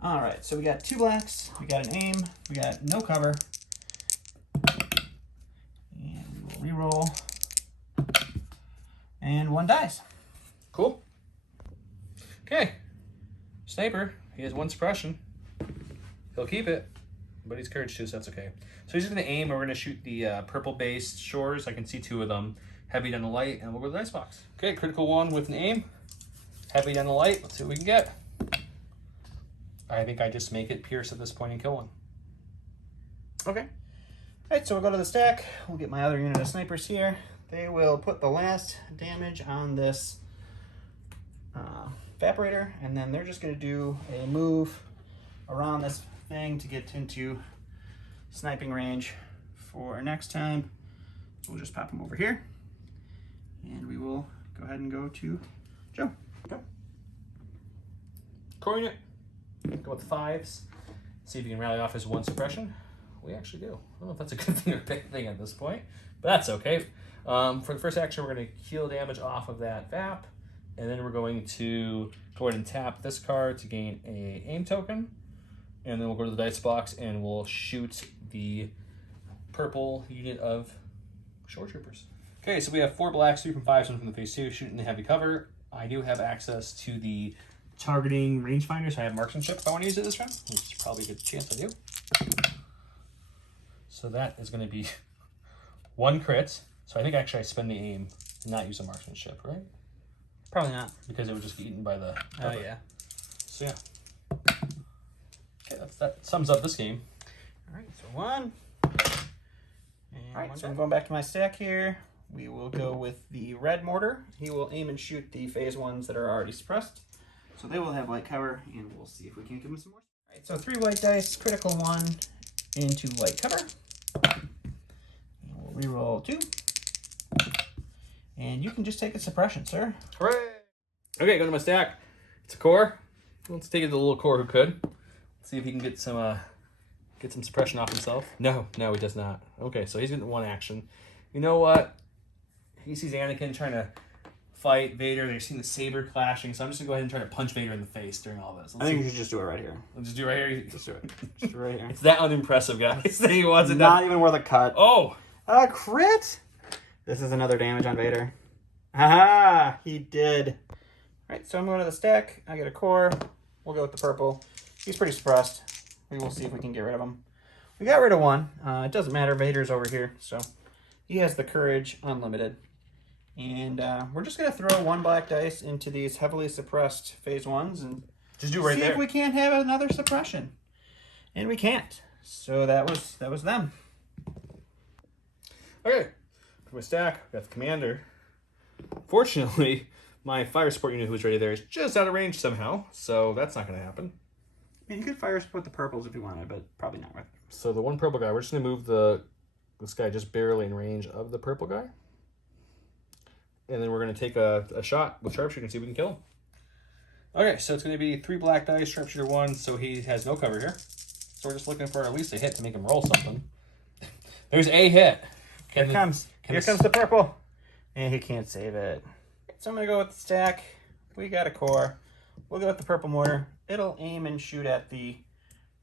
All right, so we got 2 blacks, we got an aim, we got no cover, and we will re-roll, and 1 dies. Cool. Okay. Sniper, he has 1 suppression. He'll keep it, but he's courage too, so that's okay. So he's just going to aim, and we're going to shoot the purple-based shores. I can see 2 of them. Heavy down the light, and we'll go to the dice box. Okay, critical 1 with an aim. Heavy down the light. Let's see what we can get. I think I just make it pierce at this point and kill 1. Okay. All right, so we'll go to the stack. We'll get my other unit of snipers here. They will put the last damage on this evaporator, and then they're just going to do a move around this thing to get into sniping range for next time. We'll just pop them over here, and we will go ahead and go to Joe. Okay. Core unit. Go with 5s. See if you can rally off his 1 suppression. We actually do. I don't know if that's a good thing or a bad thing at this point, but that's okay. For the first action, we're going to heal damage off of that VAP, and then we're going to go ahead and tap this card to gain a aim token, and then we'll go to the dice box and we'll shoot the purple unit of shore troopers. Okay, so we have 4 blacks, 3 from 5s, 1 from the phase 2, shooting in heavy cover. I do have access to the targeting rangefinder, so I have marksmanship if I want to use it this round, which is probably a good chance I do. So that is going to be 1 crit. So I think actually I spend the aim and not use a marksmanship, right? Probably not. Because it would just get eaten by the... Oh, yeah. So yeah. Okay, that sums up this game. All right, so 1. All right, so I'm going back to my stack here. We will go with the red mortar. He will aim and shoot the phase 1s that are already suppressed. So they will have light cover, and we'll see if we can't give them some more. All right, so 3 white dice, critical 1 into light cover. And we'll reroll 2. And you can just take a suppression, sir. Hooray! Okay, go to my stack. It's a core. Let's take it to the little core who could. Let's see if he can get some suppression off himself. No, he does not. Okay, so he's getting 1 action. You know what? He sees Anakin trying to fight Vader. They're seeing the saber clashing, so I'm just gonna go ahead and try to punch Vader in the face during all this. I think you should just do it right here. Let's just do it right here. Just do it. Just right here. It's that unimpressive, guys. That he wasn't not even worth a cut. Oh! Crit! This is another damage on Vader. Haha! He did. All right, so I'm going to the stack. I get a core. We'll go with the purple. He's pretty suppressed. We will see if we can get rid of him. We got rid of 1. It doesn't matter. Vader's over here, so he has the courage unlimited. And we're just going to throw 1 black dice into these heavily suppressed phase 1s and just do right see there. if we can't have another suppression. And we can't. So that was them. Okay, for my stack, we got the commander. Fortunately, my fire support unit who was ready there is just out of range somehow, so that's not going to happen. I mean, you could fire support the purples if you wanted, but probably not worth it. So the 1 purple guy, we're just going to move this guy just barely in range of the purple guy. And then we're going to take a shot with sharpshooter and see if we can kill him. Okay, so it's going to be 3 black dice, sharpshooter 1, so he has no cover here. So we're just looking for at least a hit to make him roll something. There's a hit. Here comes the purple. And he can't save it. So I'm going to go with the stack. We got a core. We'll go with the purple mortar. It'll aim and shoot at the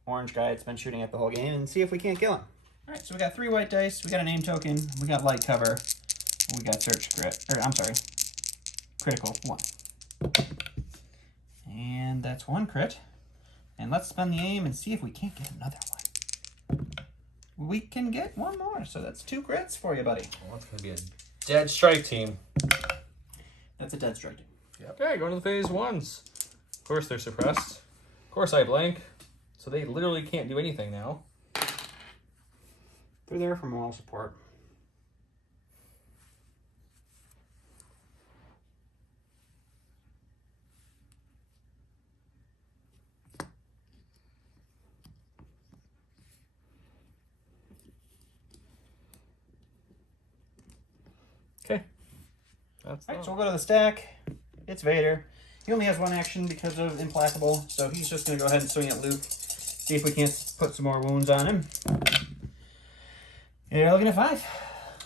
orange guy it's been shooting at the whole game and see if we can't kill him. All right, so we got 3 white dice. We got a name token. We got light cover. We got search crit. Or, I'm sorry. Critical 1. And that's 1 crit. And let's spend the aim and see if we can't get another one. We can get 1 more, so that's 2 crits for you, buddy. Well, that's going to be a dead strike team. That's a dead strike team. Yep. Okay, going to the phase 1s. Of course, they're suppressed. Of course, I blank. So they literally can't do anything now. They're there for moral support. Okay. All right, so we'll go to the stack. It's Vader. He only has one action because of Implacable, so he's just going to go ahead and swing at Luke. See if we can't put some more wounds on him. You're looking at 5.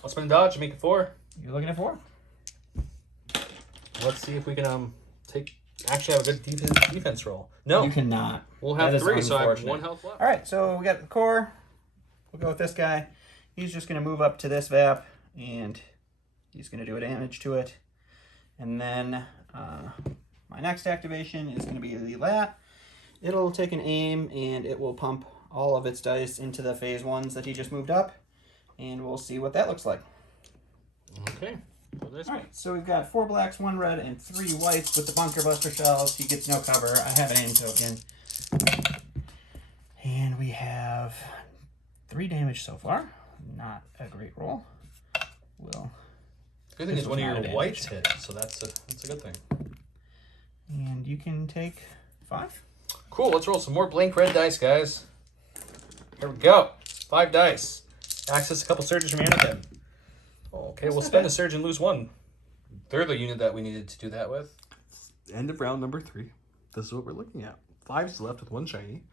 Let's spin dodge, make it 4. You're looking at 4. Let's see if we can actually have a good defense roll. No. You cannot. We'll have 3, so I have 1 health left. All right, so we got the core. We'll go with this guy. He's just going to move up to this VAP, and he's going to do a damage to it. And then my next activation is going to be the lat. It'll take an aim, and it will pump all of its dice into the phase 1s that he just moved up. And we'll see what that looks like. Okay. All right, so we've got 4 blacks, 1 red, and 3 whites with the Bunker Buster shells. He gets no cover. I have an aim token. And we have 3 damage so far. Not a great roll. Good thing is one of your whites hit, so that's a good thing. And you can take 5. Cool, let's roll some more blank red dice, guys. Here we go. 5 dice. Access a couple surges from Anakin. Okay, we'll spend a surge and lose 1. They're the unit that we needed to do that with. End of round number 3. This is what we're looking at. 5's left with 1 shiny.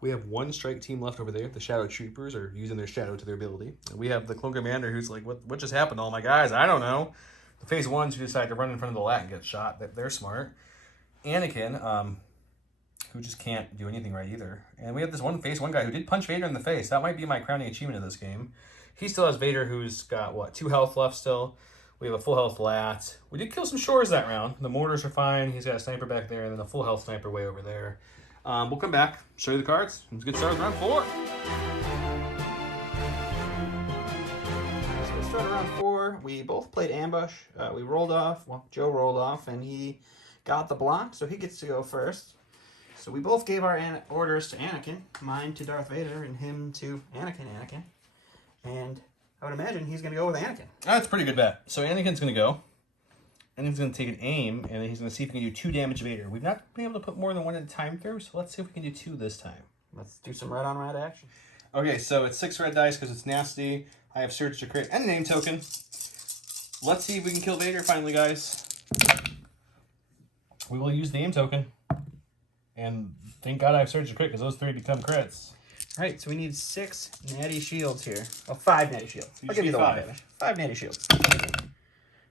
We have 1 strike team left over there. The Shadow Troopers are using their shadow to their ability. And we have the Clone Commander who's like, what just happened to all my guys? I don't know. The phase 1s who decide to run in front of the lat and get shot. They're smart. Anakin, who just can't do anything right either. And we have this one phase 1 guy who did punch Vader in the face. That might be my crowning achievement of this game. He still has Vader, who's got, 2 health left still. We have a full health lat. We did kill some shores that round. The mortars are fine. He's got a sniper back there, and then a full health sniper way over there. We'll come back, show you the cards. Let's get started with round 4. So we started round 4. We both played ambush. We rolled off. Well, Joe rolled off, and he got the block, so he gets to go first. So we both gave our orders to Anakin. Mine to Darth Vader, and him to Anakin. And I would imagine he's going to go with Anakin. That's a pretty good bet. So Anakin's going to go. Anakin's going to take an aim, and then he's going to see if he can do 2 damage to Vader. We've not been able to put more than 1 at a time through, so let's see if we can do 2 this time. Let's do some red on red action. Okay, so it's 6 red dice because it's nasty. I have Surge to Crit and a name token. Let's see if we can kill Vader finally, guys. We will use the name token. And thank God I have Surge to Crit because those 3 become crits. All right, so we need 6 natty shields here. Well, 5 natty shields. I'll give you the 1 damage. 5 natty shields.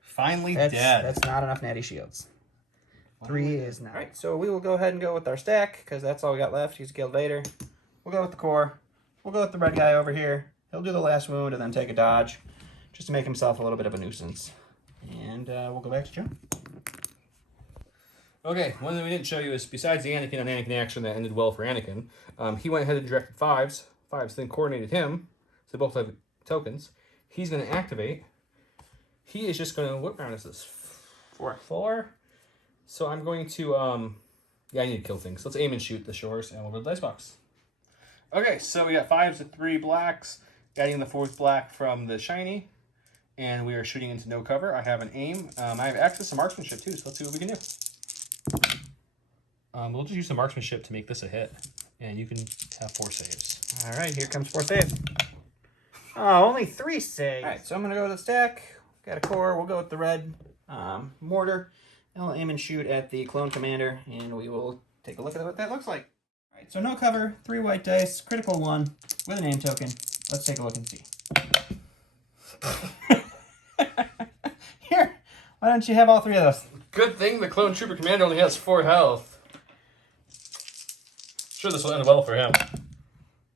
Finally dead. That's not enough natty shields. 3 is not. All right, so we will go ahead and go with our stack because that's all we got left. He's killed Vader. We'll go with the core. We'll go with the red guy over here. He'll do the last wound and then take a dodge just to make himself a little bit of a nuisance. And we'll go back to Joe. Okay, one thing we didn't show you is besides the Anakin on Anakin action that ended well for Anakin, he went ahead and directed 5s. 5s then coordinated him, so they both have tokens. He's going to activate. He is just going to, what round is this? 4. So I'm going to, yeah, I need to kill things. Let's aim and shoot the shores, and we'll go to the dice box. Okay, so we got 5s with 3 blacks, adding the 4th black from the shiny, and we are shooting into no cover. I have an aim. I have access to marksmanship too, so let's see what we can do. We'll just use the marksmanship to make this a hit, and you can have 4 saves. All right, here comes 4 saves. Oh, only 3 saves. All right, so I'm going to go to the stack. Got a core. We'll go with the red mortar. I'll aim and shoot at the clone commander, and we will take a look at what that looks like. All right, so no cover, 3 white dice, critical 1 with a name token. Let's take a look and see. Here, why don't you have all 3 of those? Good thing the clone trooper commander only has 4 health. Sure, this will end well for him.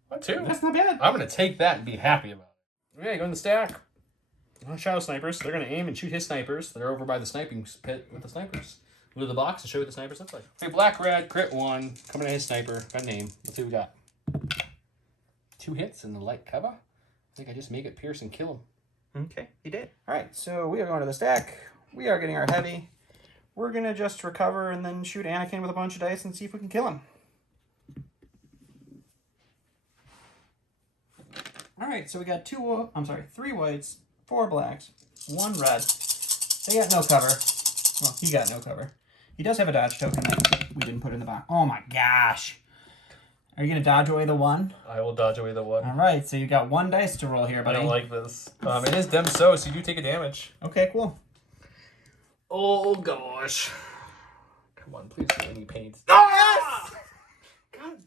What, 2? That's not bad. I'm going to take that and be happy about it. Okay, go in the stack. Shadow snipers. They're going to aim and shoot his snipers. They're over by the sniping pit with the snipers. Go to the box and show you what the snipers look like. Okay, black, red, crit 1. Coming at his sniper. Got name. Let's see what we got. 2 hits in the light cover. I think I just make it pierce and kill him. Okay, he did. All right, so we are going to the stack. We are getting our heavy. We're going to just recover and then shoot Anakin with a bunch of dice and see if we can kill him. All right, so we got 3 whites, 4 blacks, 1 red. They got no cover. Well, he got no cover. He does have a dodge token that we didn't put in the box. Oh my gosh. Are you going to dodge away the 1? I will dodge away the 1. All right, so you got 1 dice to roll here, buddy. I don't like this. It is dem so you do take a damage. Okay, cool. Oh gosh. Come Come on, please do any paints. Ah! God.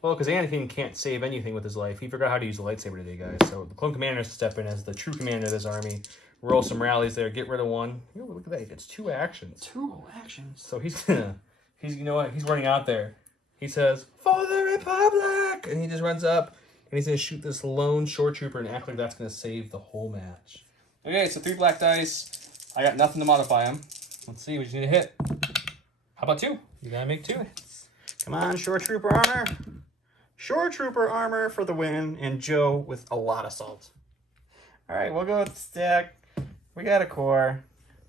Well, because Anakin can't save anything with his life. He forgot how to use the lightsaber today, guys. So the clone commander has to step in as the true commander of this army. Roll some rallies there. Get rid of one. Ooh, look at that. He gets 2 actions. 2 actions. So he's you know what? He's running out there. He says, "For the Republic!" And he just runs up and he's gonna shoot this lone shore trooper and act like that's gonna save the whole match. Okay, so 3 black dice. I got nothing to modify them. Let's see. We just need a hit. How about 2? You gotta make 2. Come on, shore trooper armor. Shore trooper armor for the win, and Joe with a lot of salt. All right, we'll go with the stack. We got a core.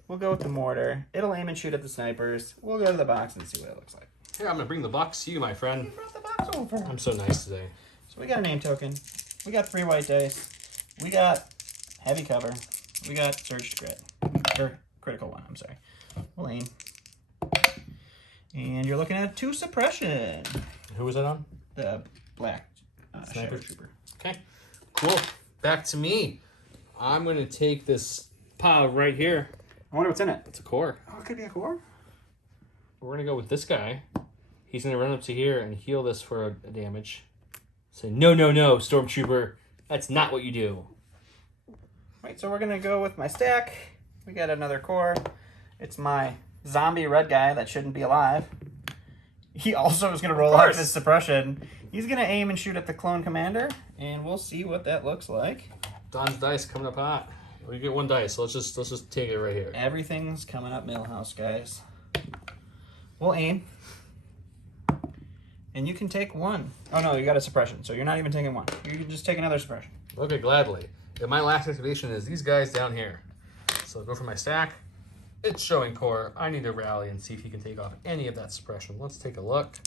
We'll go with the mortar. It'll aim and shoot at the snipers. We'll go to the box and see what it looks like. Here, I'm gonna bring the box to you, my friend. You brought the box over. I'm so nice today. So we got a name token. We got 3 white dice. We got heavy cover. We got surge to crit. Or critical 1, I'm sorry. We'll aim. And you're looking at 2 suppression. Who was that on? The black Sniper trooper. Okay, cool. Back to me. I'm gonna take this pile right here. I wonder what's in it. It's a core. Oh, it could be a core. We're gonna go with this guy. He's gonna run up to here and heal this for a damage. Say, no, Stormtrooper. That's not what you do. Right, so we're gonna go with my stack. We got another core. It's my zombie red guy that shouldn't be alive. He also is gonna roll out his suppression. He's gonna aim and shoot at the clone commander, and we'll see what that looks like. Don's dice coming up hot. We get 1 dice, so let's just take it right here. Everything's coming up Millhouse, guys. We'll aim. And you can take 1. Oh no, you got a suppression, so you're not even taking 1. You can just take another suppression. Okay, gladly. And my last activation is these guys down here. So I'll go for my stack. It's showing core. I need to rally and see if he can take off any of that suppression. Let's take a look.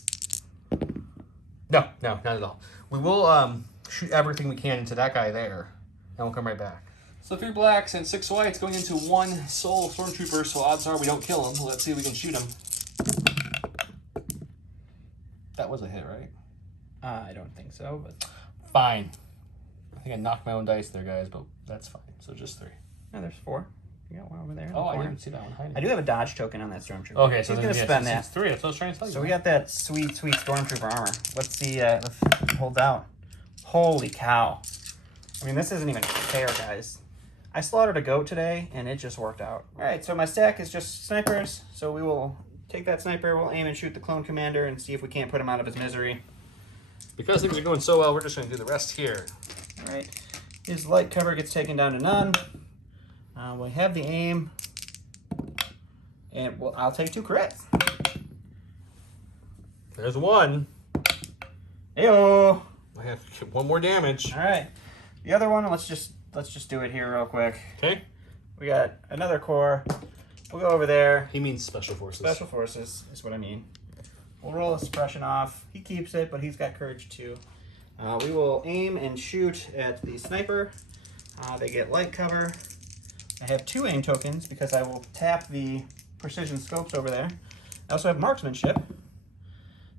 No, not at all. We will shoot everything we can into that guy there, and we'll come right back. So 3 blacks and 6 whites going into 1 soul stormtrooper, so odds are we don't kill him. Let's see if we can shoot him. That was a hit, right? I don't think so, but... Fine. I think I knocked my own dice there, guys, but that's fine. So just 3. No, there's 4. You got 1 over there. Oh, I didn't see that one hiding. I do have a dodge token on that stormtrooper. Okay, so he's going to spend that. It's 3. That's what I was trying to tell you. So we got that sweet stormtrooper armor. Let's see. Let's hold out. Holy cow! I mean, this isn't even fair, guys. I slaughtered a goat today, and it just worked out. All right, so my stack is just snipers. So we will take that sniper. We'll aim and shoot the clone commander and see if we can't put him out of his misery. Because things are going so well, we're just going to do the rest here. All right. His light cover gets taken down to none. We have the aim. And I'll take 2 crits. There's 1. Heyo! I have 1 more damage. All right. The other one, let's just do it here real quick. Okay. We got another core. We'll go over there. He means special forces. Special forces is what I mean. We'll roll a suppression off. He keeps it, but he's got courage too. We will aim and shoot at the sniper. They get light cover. I have 2 aim tokens because I will tap the precision scopes over there. I also have marksmanship.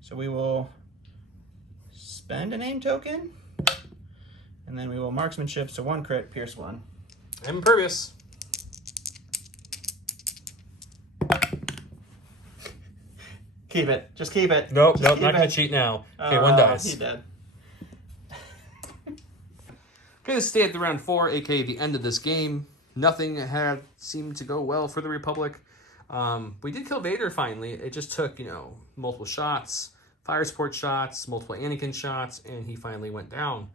So we will spend an aim token. And then we will marksmanship, so 1 crit, pierce 1. I'm impervious. Keep it. Just keep it. Nope, Just keep not going it. to cheat now. Okay, 1 dice. He did. Okay, this stay at the round 4, aka the end of this game. Nothing had seemed to go well for the Republic. We did kill Vader finally. It just took, multiple shots, fire support shots, multiple Anakin shots, and he finally went down.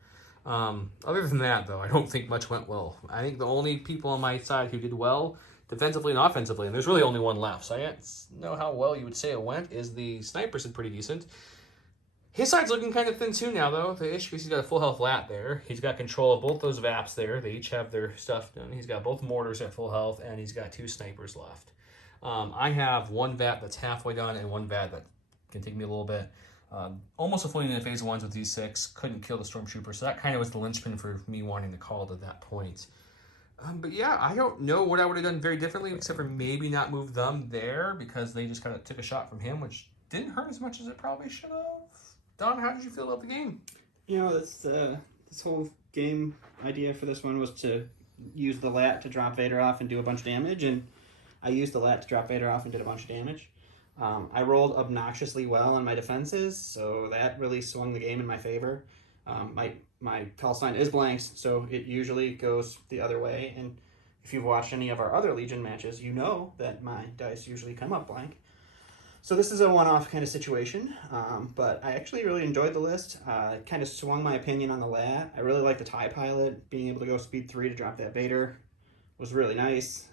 Other than that, though, I don't think much went well. I think the only people on my side who did well defensively and offensively, and there's really only 1 left, so I don't know how well you would say it went, is the snipers did pretty decent. His side's looking kind of thin too now, though. The issue is he's got a full health lat there. He's got control of both those VAPs there. They each have their stuff done. He's got both mortars at full health, and he's got 2 snipers left. I have 1 VAP that's halfway done and 1 VAP that can take me a little bit. Almost a fully into phase 1s with D6. Couldn't kill the Stormtrooper, so that kind of was the linchpin for me wanting to call it at that point. But yeah, I don't know what I would have done very differently, except for maybe not move them there, because they just kind of took a shot from him, which didn't hurt as much as it probably should have. Don, how did you feel about the game? This whole game idea for this one was to use the lat to drop Vader off and do a bunch of damage, and I used the lat to drop Vader off and did a bunch of damage. I rolled obnoxiously well on my defenses, so that really swung the game in my favor. My call sign is blanks, so it usually goes the other way. And if you've watched any of our other Legion matches, you know that my dice usually come up blank. So this is a one-off kind of situation, but I actually really enjoyed the list. It kind of swung my opinion on the lat. I really like the TIE pilot. Being able to go speed 3 to drop that Vader was really nice.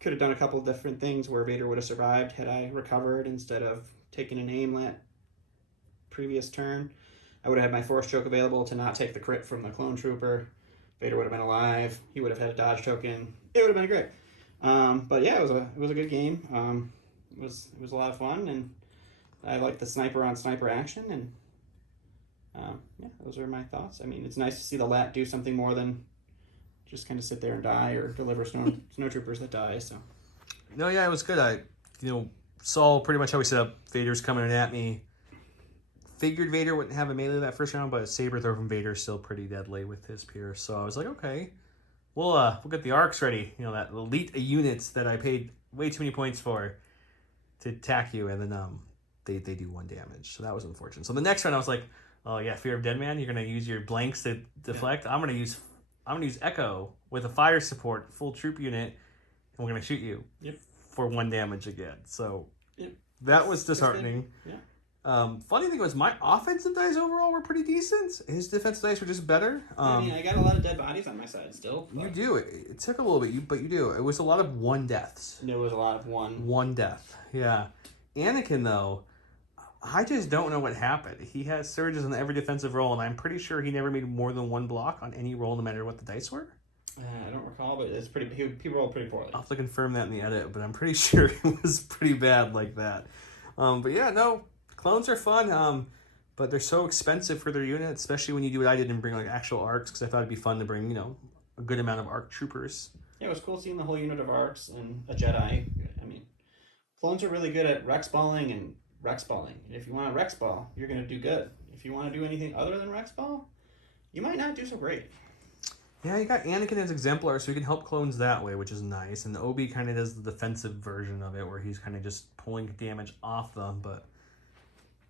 Could have done a couple of different things where Vader would have survived had I recovered instead of taking an aim lat previous turn. I would have had my Force Choke available to not take the crit from the Clone Trooper. Vader would have been alive. He would have had a dodge token. It would have been great. But yeah, it was a good game. It was a lot of fun, and I like the sniper on sniper action. And yeah, those are my thoughts. I mean, it's nice to see the lat do something more than just kind of sit there and die or deliver snowtroopers that die. So No, yeah, it was good. I saw pretty much how we set up. Vader's coming at me. Figured Vader wouldn't have a melee that first round, but a saber throw from Vader is still pretty deadly with his Pierce. So I was like, okay, we'll get the arcs ready. That elite units that I paid way too many points for to attack you, and then they do 1 damage. So that was unfortunate. So the next round I was like, oh yeah, Fear of Dead Man, you're gonna use your blanks to deflect. Yeah. I'm gonna use Echo with a fire support full troop unit, and we're gonna shoot you for 1 damage again. So that was disheartening. Yeah. Funny thing was, my offensive dice overall were pretty decent. His defensive dice were just better. I mean, I got a lot of dead bodies on my side still. But... You do. It took a little bit, but you do. It was a lot of 1 deaths. There was a lot of 1. 1 death, yeah. Anakin, though, I just don't know what happened. He has surges on every defensive roll, and I'm pretty sure he never made more than 1 block on any roll, no matter what the dice were. I don't recall, but it's pretty. He rolled pretty poorly. I'll have to confirm that in the edit, but I'm pretty sure it was pretty bad like that. But yeah, no... Clones are fun, but they're so expensive for their unit, especially when you do what I did and bring like actual arcs, because I thought it'd be fun to bring, a good amount of arc troopers. Yeah, it was cool seeing the whole unit of arcs and a Jedi. I mean, clones are really good at Rex balling and Rex balling. If you want a Rex ball, you're going to do good. If you want to do anything other than Rex ball, you might not do so great. Yeah, you got Anakin as Exemplar, so you can help clones that way, which is nice. And Obi kind of does the defensive version of it, where he's kind of just pulling damage off them, but...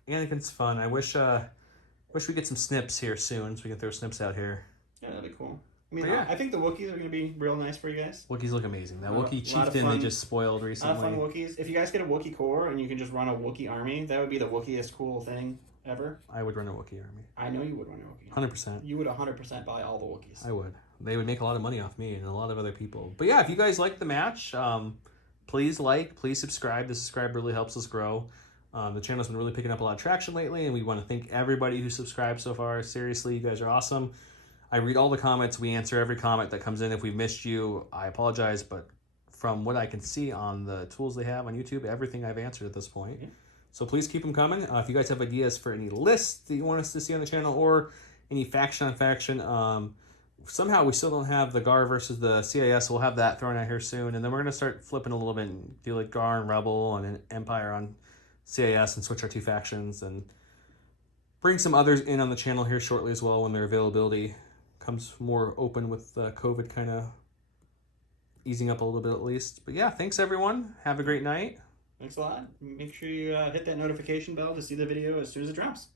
Anakin's fun. I wish we get some snips here soon, so we can throw snips out here. Yeah, that'd be cool. I mean, yeah. I think the Wookiees are going to be real nice for you guys. Wookiees look amazing. That Wookiee chieftain they just spoiled recently. A lot of fun Wookiees. If you guys get a Wookiee core and you can just run a Wookiee army, that would be the Wookieest cool thing ever. I would run a Wookiee army. I know you would run a Wookiee. 100%. You would 100% buy all the Wookiees. I would. They would make a lot of money off me and a lot of other people. But yeah, if you guys like the match, please please subscribe. The subscribe really helps us grow. The channel's been really picking up a lot of traction lately, and we want to thank everybody who subscribed so far. Seriously, you guys are awesome. I read all the comments. We answer every comment that comes in. If we missed you, I apologize, but from what I can see on the tools they have on YouTube, everything I've answered at this point. Yeah. So please keep them coming. If you guys have ideas for any lists that you want us to see on the channel or any faction on faction, somehow we still don't have the GAR versus the CIS. We'll have that thrown out here soon, and then we're going to start flipping a little bit and do like GAR and Rebel and an Empire on CIS and switch our 2 factions and bring some others in on the channel here shortly as well when their availability comes more open with COVID kind of easing up a little bit at least. But yeah, thanks everyone. Have a great night. Thanks a lot. Make sure you hit that notification bell to see the video as soon as it drops.